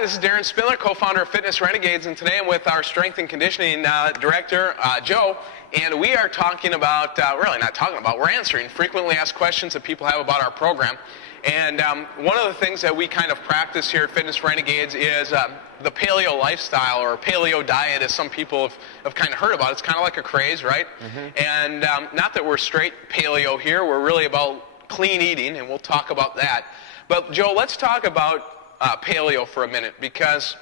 Hi, this is Darren Spiller, co-founder of Fitness Renegades, and today I'm with our strength and conditioning director, Joe, and we are talking about, we're answering frequently asked questions that people have about our program. And one of the things that we kind of practice here at Fitness Renegades is the paleo lifestyle, or paleo diet, as some people have kind of heard about. It's kind of like a craze, right? Mm-hmm. And not that we're straight paleo here, we're really about clean eating, and we'll talk about that. But Joe, let's talk about paleo for a minute, because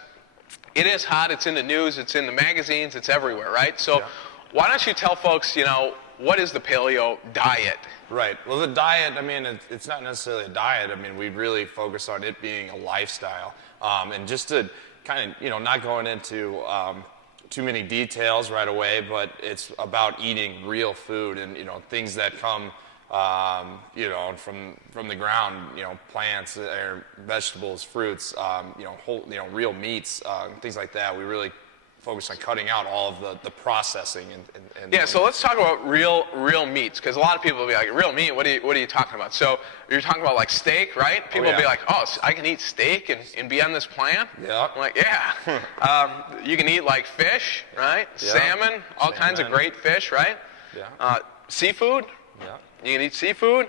it is hot, it's in the news, it's in the magazines, it's everywhere, right? So why don't you tell folks, what is the paleo diet? Right. Well, the diet, I mean, it's not necessarily a diet. I mean, we really focus on it being a lifestyle. And just to kind of, not going into too many details right away, but it's about eating real food and, things that come from the ground, plants or vegetables, fruits, real meats, things like that. We really focus on cutting out all of the processing and yeah. So let's talk about real meats, because a lot of people will be like, real meat? What are you talking about? So you're talking about like steak, right? People will be like, oh, so I can eat steak and be on this plan? Yeah. I'm like, yeah. You can eat like fish, right? Yeah. Salmon, all kinds of great fish, right? Yeah. Seafood. Yeah. You can eat seafood,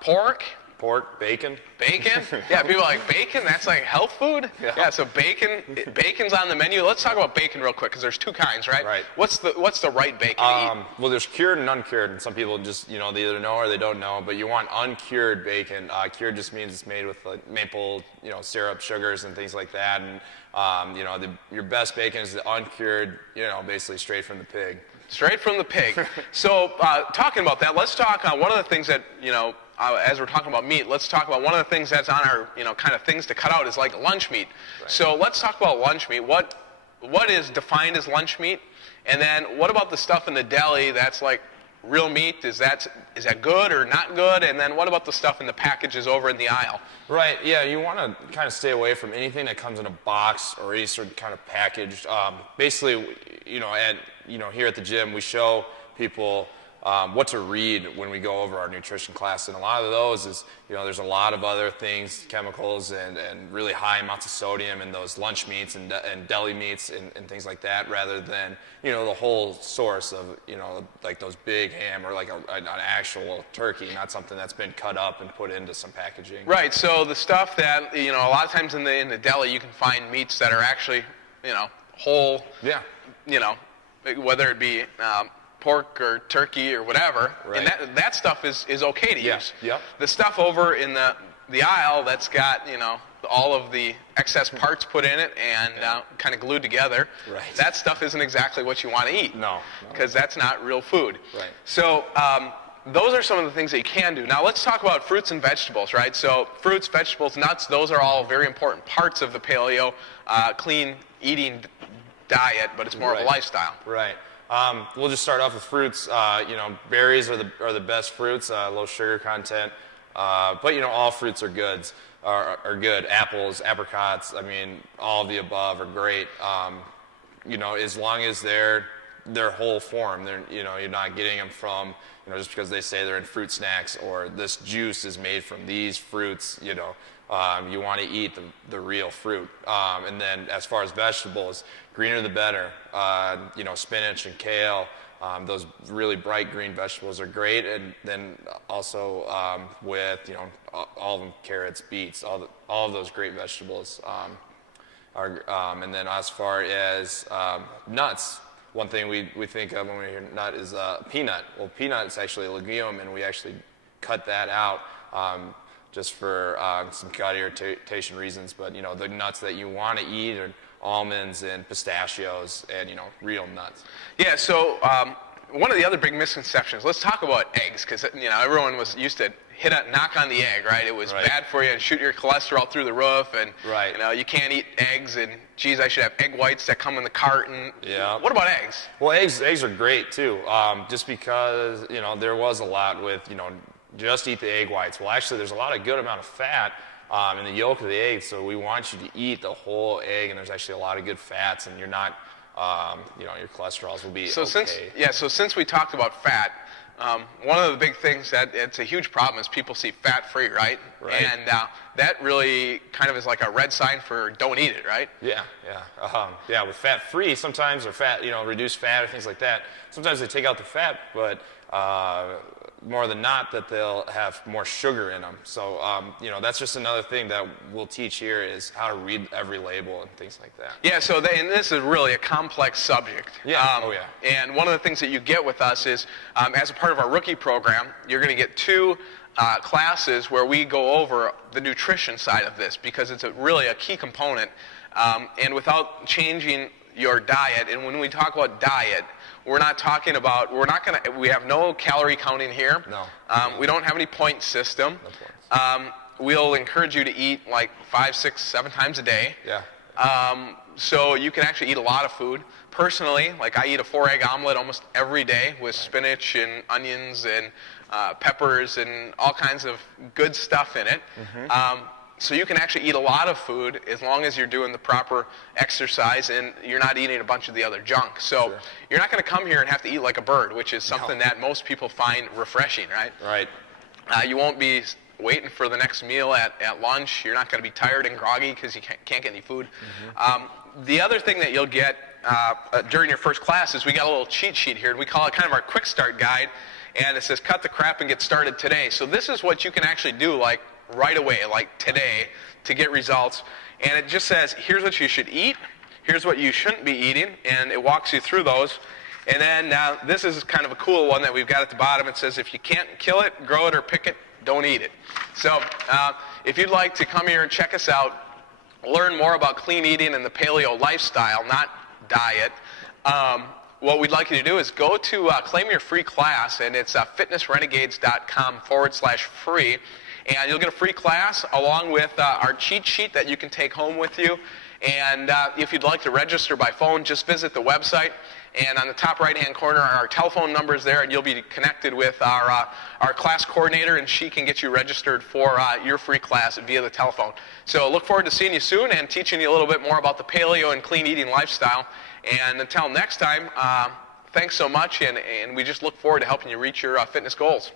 pork. Pork, bacon. Bacon? Yeah, people are like, bacon? That's like health food? Yeah, so bacon's on the menu. Let's talk about bacon real quick, because there's two kinds, right? Right. What's the right bacon to eat? Well, there's cured and uncured, and some people just, they either know or they don't know, but you want uncured bacon. Cured just means it's made with like maple, syrup, sugars, and things like that, and, your best bacon is the uncured, basically straight from the pig. Straight from the pig. So, talking about that, let's talk one of the things that, as we're talking about meat, let's talk about one of the things that's on our, kind of things to cut out is like lunch meat. Right. So let's talk about lunch meat. What is defined as lunch meat? And then what about the stuff in the deli that's like real meat? Is that good or not good? And then what about the stuff in the packages over in the aisle? Right, yeah, you want to kind of stay away from anything that comes in a box or any sort of kind of packaged. Basically, here at the gym, we show people what to read when we go over our nutrition class, and a lot of those is, there's a lot of other things, chemicals and really high amounts of sodium in those lunch meats and deli meats and things like that, rather than, the whole source of, like those big ham or like an actual turkey, not something that's been cut up and put into some packaging. Right, so the stuff that, a lot of times in the deli you can find meats that are actually, whole, yeah, whether it be pork or turkey or whatever, right. And that stuff is okay to use. Yep. The stuff over in the aisle that's got all of the excess parts put in it and kind of glued together, right. That stuff isn't exactly what you want to eat. No. Because that's not real food. Right. So those are some of the things that you can do. Now let's talk about fruits and vegetables, right? So fruits, vegetables, nuts, those are all very important parts of the paleo clean eating diet, but it's more of a lifestyle. Right. We'll just start off with fruits. Berries are the best fruits, low sugar content. But all fruits are good. Apples, apricots. I mean, all of the above are great. As long as they're whole form. You're not getting them from just because they say they're in fruit snacks or this juice is made from these fruits. You want to eat the real fruit. And then as far as vegetables, greener the better. Spinach and kale, those really bright green vegetables are great. And then also with all of them, carrots, beets, all of those great vegetables are. And then as far as nuts, one thing we think of when we hear nut is peanut. Well, peanut is actually a legume, and we actually cut that out. Just for some gut irritation reasons, but the nuts that you want to eat are almonds and pistachios and real nuts. Yeah. So one of the other big misconceptions. Let's talk about eggs, because everyone was used to knock on the egg, right? It was bad for you and shoot your cholesterol through the roof, and you can't eat eggs, and geez, I should have egg whites that come in the carton. Yeah. What about eggs? Well, eggs are great too. Just because there was a lot with just eat the egg whites. Well, actually, there's a lot of good amount of fat in the yolk of the egg, so we want you to eat the whole egg, and there's actually a lot of good fats, and you're not, your cholesterols will be okay. So since we talked about fat, One of the big things that it's a huge problem is people see fat-free, right? Right. And that really kind of is like a red sign for don't eat it, right? Yeah, yeah. Yeah, with fat-free sometimes, or fat, reduced fat or things like that, sometimes they take out the fat, but more than not that they'll have more sugar in them. So, that's just another thing that we'll teach here is how to read every label and things like that. Yeah, so and this is really a complex subject. Yeah, oh yeah. And one of the things that you get with us is, as a part of our rookie program, you're going to get 2 classes where we go over the nutrition side of this, because it's really a key component. And without changing your diet, and when we talk about diet, we have no calorie counting here. No. We don't have any point system. No points. We'll encourage you to eat like 5, 6, 7 times a day. Yeah. So you can actually eat a lot of food. Personally, like I eat a 4-egg omelet almost every day with spinach and onions and peppers and all kinds of good stuff in it. Mm-hmm. So you can actually eat a lot of food as long as you're doing the proper exercise and you're not eating a bunch of the other junk. So Sure. You're not going to come here and have to eat like a bird, which is something that most people find refreshing, right? Right. You won't be waiting for the next meal at lunch. You're not going to be tired and groggy because you can't get any food. Mm-hmm. The other thing that you'll get during your first class is we got a little cheat sheet here, and we call it kind of our quick start guide, and it says cut the crap and get started today. So this is what you can actually do like right away, like today, to get results. And it just says, here's what you should eat, here's what you shouldn't be eating, and it walks you through those. And then now this is kind of a cool one that we've got at the bottom. It says, if you can't kill it, grow it, or pick it, don't eat it. So if you'd like to come here and check us out, learn more about clean eating and the paleo lifestyle, not diet, what we'd like you to do is go to claim your free class, and it's fitnessrenegades.com/free. And you'll get a free class along with our cheat sheet that you can take home with you. And if you'd like to register by phone, just visit the website. And on the top right-hand corner are our telephone numbers there, and you'll be connected with our class coordinator, and she can get you registered for your free class via the telephone. So look forward to seeing you soon and teaching you a little bit more about the paleo and clean eating lifestyle. And until next time, thanks so much, and we just look forward to helping you reach your fitness goals.